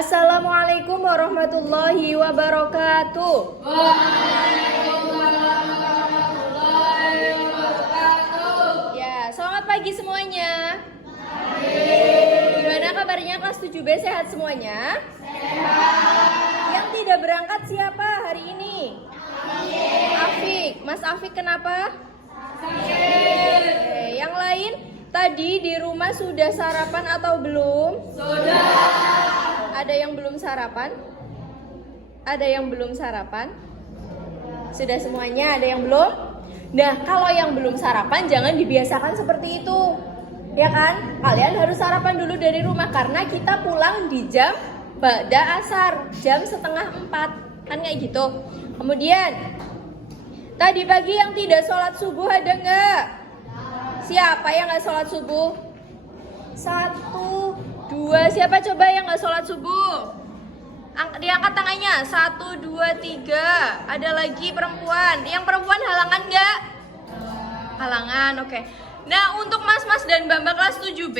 Assalamualaikum warahmatullahi wabarakatuh. Ya, selamat pagi semuanya. Gimana kabarnya kelas 7B, sehat semuanya? Sehat. Yang tidak berangkat siapa hari ini? Afik. Mas Afik kenapa? Oke, yang lain tadi di rumah sudah sarapan atau belum? Ada yang belum sarapan? Ada yang belum sarapan? Sudah semuanya? Ada yang belum? Nah, kalau yang belum sarapan jangan dibiasakan seperti itu. Ya kan? Kalian harus sarapan dulu dari rumah karena kita pulang di jam ba'da asar, jam 3:30. Kan kayak gitu. Kemudian tadi pagi yang tidak sholat subuh ada nggak? Siapa yang nggak sholat subuh? 1, 2, siapa coba yang nggak sholat subuh? Diangkat tangannya. 1, 2, 3. Ada lagi perempuan. Yang perempuan halangan nggak? Halangan, oke. Nah, untuk mas-mas dan mbak-mbak kelas 7B,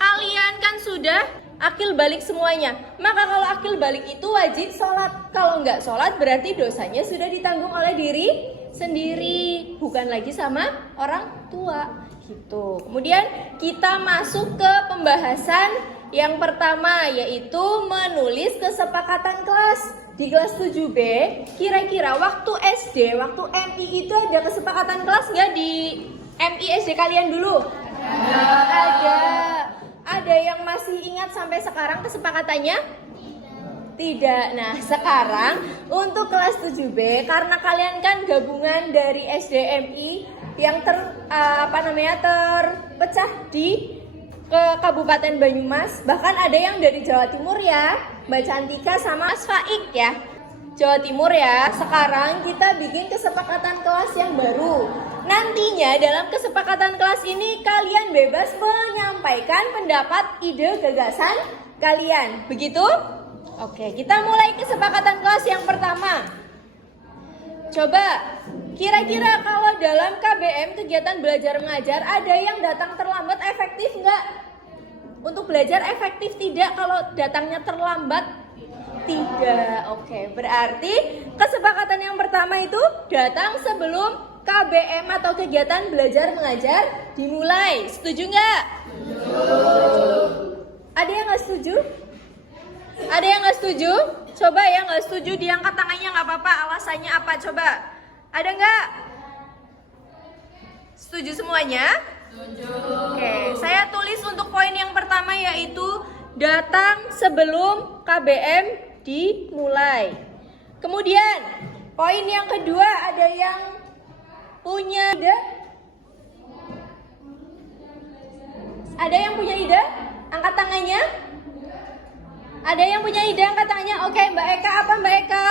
kalian kan sudah akil balik semuanya. Maka kalau akil balik itu wajib sholat. Kalau nggak sholat berarti dosanya sudah ditanggung oleh diri sendiri, bukan lagi sama orang tua gitu. Kemudian kita masuk ke pembahasan yang pertama, yaitu menulis kesepakatan kelas. Di kelas 7B, kira-kira waktu SD, waktu MI itu ada kesepakatan kelas nggak di MI SD kalian dulu? Ada. Ada yang masih ingat sampai sekarang kesepakatannya? Tidak. Nah, sekarang untuk kelas 7B, karena kalian kan gabungan dari SDMI yang terpecah di ke Kabupaten Banyumas, bahkan ada yang dari Jawa Timur ya, Mbak Cantika sama Mas Faik ya, Jawa Timur ya. Sekarang kita bikin kesepakatan kelas yang baru. Nantinya dalam kesepakatan kelas ini kalian bebas menyampaikan pendapat, ide, gagasan kalian. Begitu? Oke, kita mulai kesepakatan kelas yang pertama. Coba, kira-kira kalau dalam KBM, kegiatan belajar mengajar, ada yang datang terlambat efektif nggak? Untuk belajar efektif tidak kalau datangnya terlambat? Tidak. Oke, berarti kesepakatan yang pertama itu datang sebelum KBM atau kegiatan belajar mengajar dimulai. Setuju nggak? Ada yang nggak setuju? Ada yang nggak setuju? Coba ya nggak setuju diangkat tangannya, nggak apa-apa. Alasannya apa? Coba. Ada nggak? Setuju semuanya? Setuju. Oke, saya tulis untuk poin yang pertama yaitu datang sebelum KBM dimulai. Kemudian poin yang kedua, ada yang punya ide? Ada yang punya ide? Angkat tangannya. Ada yang punya ide, angkat tangannya. Oke, Mbak Eka, apa Mbak Eka?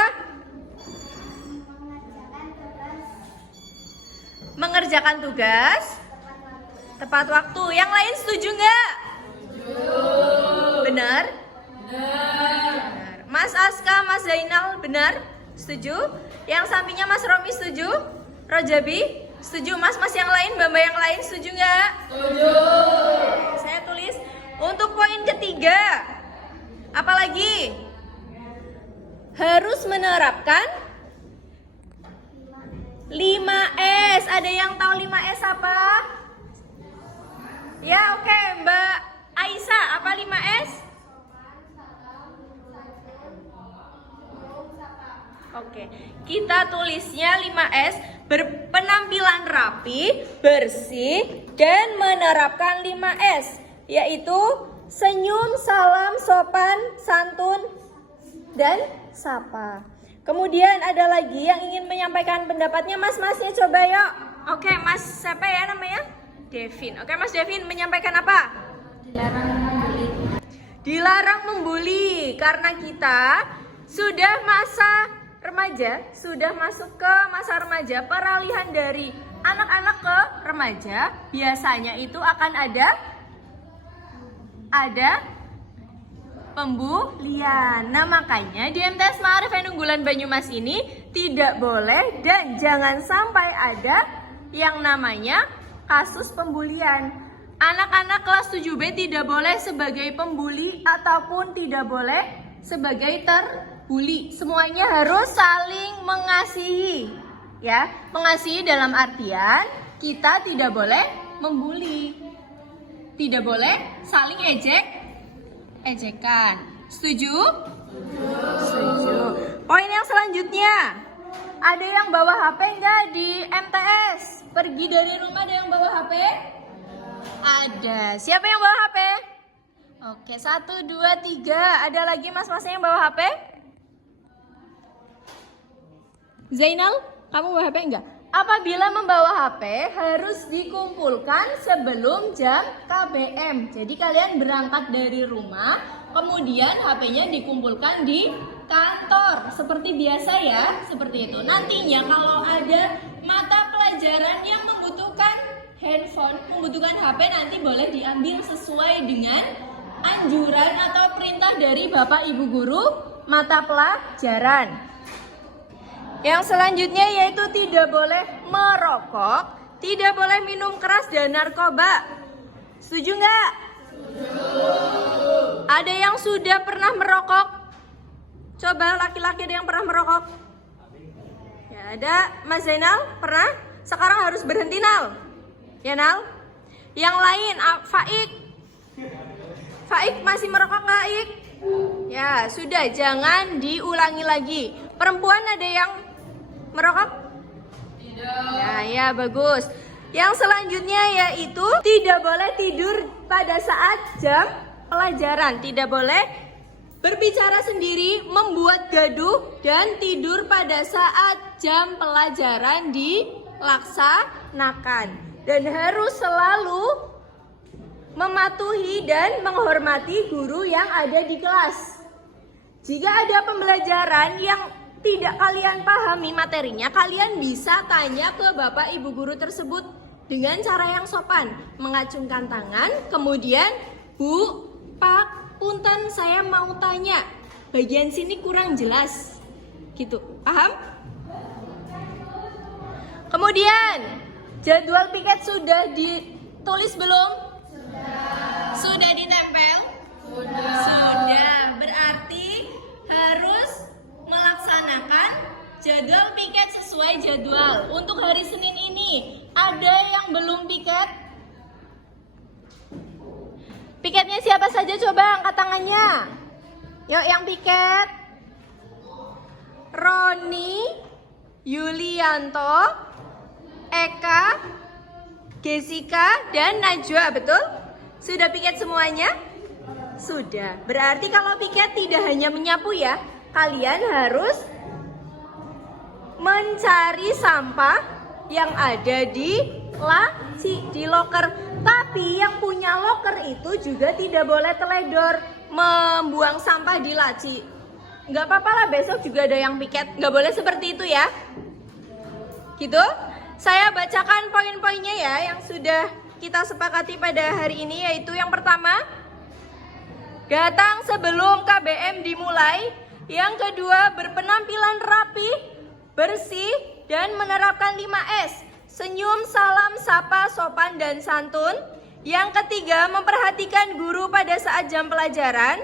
Mengerjakan tugas tepat waktu. Yang lain setuju nggak? Benar? Benar. Mas Aska, Mas Zainal, benar? Setuju? Yang sampingnya Mas Romi setuju? Rojabi? Setuju? Mas-mas yang lain, mbak-mbak yang lain setuju nggak? Setuju. Saya tulis untuk poin ketiga. Apalagi? Harus menerapkan 5S. Ada yang tahu 5S apa? Ya, oke, Mbak Aisyah, apa 5S? Oke, kita tulisnya 5S, berpenampilan rapi, bersih, dan menerapkan 5S, yaitu senyum, salam, sopan, santun, dan sapa. Kemudian ada lagi yang ingin menyampaikan pendapatnya, mas-masnya coba yuk. Oke, Mas siapa ya namanya? Devin. Oke, Mas Devin menyampaikan apa? Dilarang membuli. Dilarang membuli karena kita sudah masa remaja, sudah masuk ke masa remaja, peralihan dari anak-anak ke remaja. Biasanya itu akan ada pembulian. Nah, makanya di MTS Ma'arif Unggulan Banyumas ini tidak boleh dan jangan sampai ada yang namanya kasus pembulian. Anak-anak kelas 7B tidak boleh sebagai pembuli ataupun tidak boleh sebagai terbuli. Semuanya harus saling mengasihi. Ya, mengasihi dalam artian kita tidak boleh membuli. Tidak boleh saling ejekan. Setuju? Setuju. Poin yang selanjutnya. Ada yang bawa HP enggak di MTS? Pergi dari rumah ada yang bawa HP? Ada. Siapa yang bawa HP? Oke, 1, 2, 3. Ada lagi mas-masnya yang bawa HP? Zainal, kamu bawa HP enggak? Apabila membawa HP harus dikumpulkan sebelum jam KBM. Jadi kalian berangkat dari rumah, kemudian HP-nya dikumpulkan di kantor. Seperti biasa ya, seperti itu. Nantinya kalau ada mata pelajaran yang membutuhkan handphone, membutuhkan HP, nanti boleh diambil sesuai dengan anjuran atau perintah dari Bapak Ibu Guru mata pelajaran. Yang selanjutnya yaitu tidak boleh merokok, tidak boleh minum keras dan narkoba. Setuju nggak? Ada yang sudah pernah merokok? Coba laki-laki ada yang pernah merokok? Ya ada. Mas Zainal pernah? Sekarang harus berhenti Nal. Ya Nal? Yang lain, Faik. Faik masih merokok nggak Ik? Ya sudah, jangan diulangi lagi. Perempuan ada yang merokok? Tidak. Ya bagus. Yang selanjutnya yaitu tidak boleh tidur pada saat jam pelajaran. Tidak boleh berbicara sendiri, membuat gaduh, dan tidur pada saat jam pelajaran dilaksanakan. Dan harus selalu mematuhi dan menghormati guru yang ada di kelas. Jika ada pembelajaran yang tidak kalian pahami materinya, kalian bisa tanya ke Bapak Ibu Guru tersebut dengan cara yang sopan. Mengacungkan tangan, kemudian, Bu, Pak, punten saya mau tanya, bagian sini kurang jelas. Gitu, paham? Kemudian, jadwal piket sudah ditulis belum? Sudah ditempel? Sudah. Berarti harus melaksanakan jadwal piket sesuai jadwal. Untuk hari Senin ini, ada yang belum piket? Piketnya siapa saja? Coba angkat tangannya. Yuk yang piket. Roni, Yulianto, Eka, Jessica, dan Najwa, betul? Sudah piket semuanya? Sudah. Berarti kalau piket tidak hanya menyapu ya, kalian harus mencari sampah yang ada di laci, di loker. Tapi yang punya loker itu juga tidak boleh teledor membuang sampah di laci. Nggak apa-apa lah, besok juga ada yang piket. Nggak boleh seperti itu ya. Gitu. Saya bacakan poin-poinnya ya yang sudah kita sepakati pada hari ini, yaitu yang pertama, datang sebelum KBM dimulai. Yang kedua, berpenampilan rapi, bersih, dan menerapkan 5S. Senyum, salam, sapa, sopan, dan santun. Yang ketiga, memperhatikan guru pada saat jam pelajaran.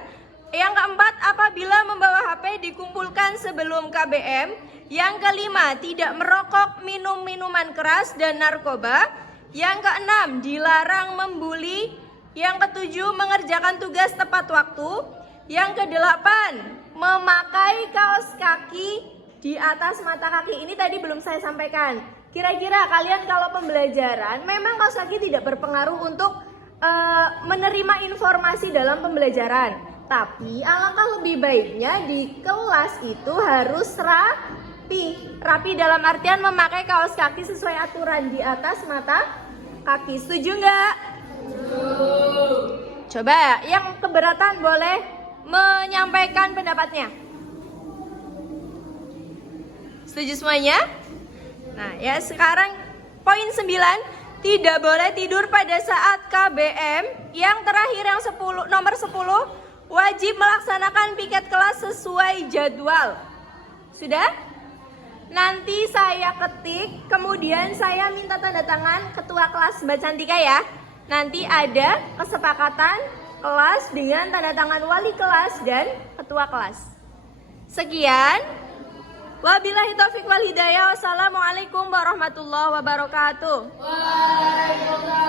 Yang keempat, apabila membawa HP dikumpulkan sebelum KBM. Yang kelima, tidak merokok, minum minuman keras, dan narkoba. Yang keenam, dilarang membuli. Yang ketujuh, mengerjakan tugas tepat waktu. Yang kedelapan, memakai kaos kaki di atas mata kaki. Ini tadi belum saya sampaikan. Kira-kira kalian kalau pembelajaran, memang kaos kaki tidak berpengaruh untuk menerima informasi dalam pembelajaran. Tapi alangkah lebih baiknya di kelas itu harus rapi. Rapi dalam artian memakai kaos kaki sesuai aturan di atas mata kaki. Setuju nggak? Coba yang keberatan boleh menyampaikan pendapatnya. Setuju semuanya? Nah ya, sekarang poin 9, tidak boleh tidur pada saat KBM. Yang terakhir yang nomor 10, wajib melaksanakan piket kelas sesuai jadwal. Sudah? Nanti saya ketik, kemudian saya minta tanda tangan ketua kelas Mbak Cantika ya. Nanti ada kesepakatan kelas dengan tanda tangan wali kelas dan ketua kelas. Sekian. Wabillahi taufiq wal hidayah. Wassalamualaikum warahmatullahi wabarakatuh. Waalaikumsalam.